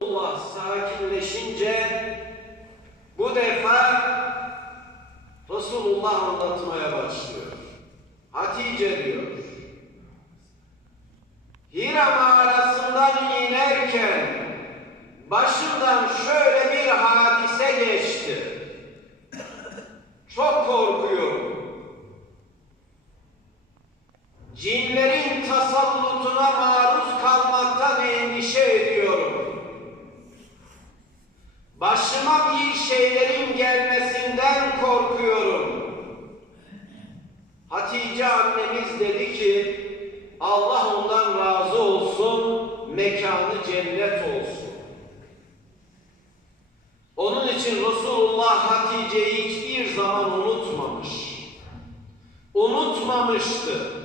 Allah sakinleşince bu defa Resulullah anlatmaya başlıyor. Hatice diyor. Hira mağarasından inerken başımdan şöyle bir hadise geçti. Çok korkuyorum. Cinlerin tasallutuna Başıma bir şeylerin gelmesinden korkuyorum. Hatice annemiz dedi ki Allah ondan razı olsun, mekanı cennet olsun. Onun için Resulullah Hatice'yi hiçbir zaman unutmamış. Unutmamıştı.